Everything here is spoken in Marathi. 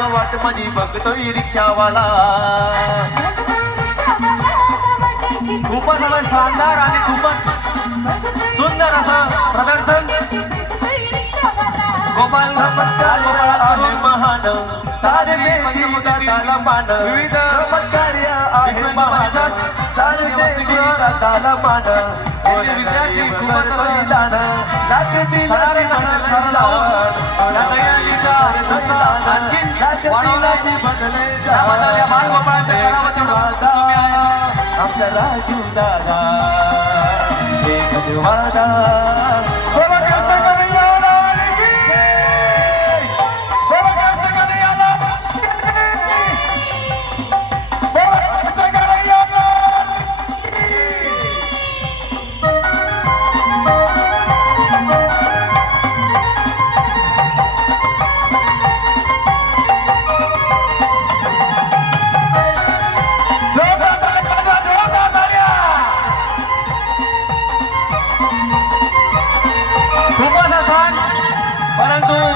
माग वाट मनी बघतोय रिक्षावाला. खूपच असं शानदार आणि खूपच सुंदर असं प्रदर्शन. गोपाल आहे महान. सारे देवी गाताला विविध चमत्कार्य आहे महान सारे देवी गाताला विद्यार्थी खूपच नाचतील आमच्या राजू दादा. પરંતુ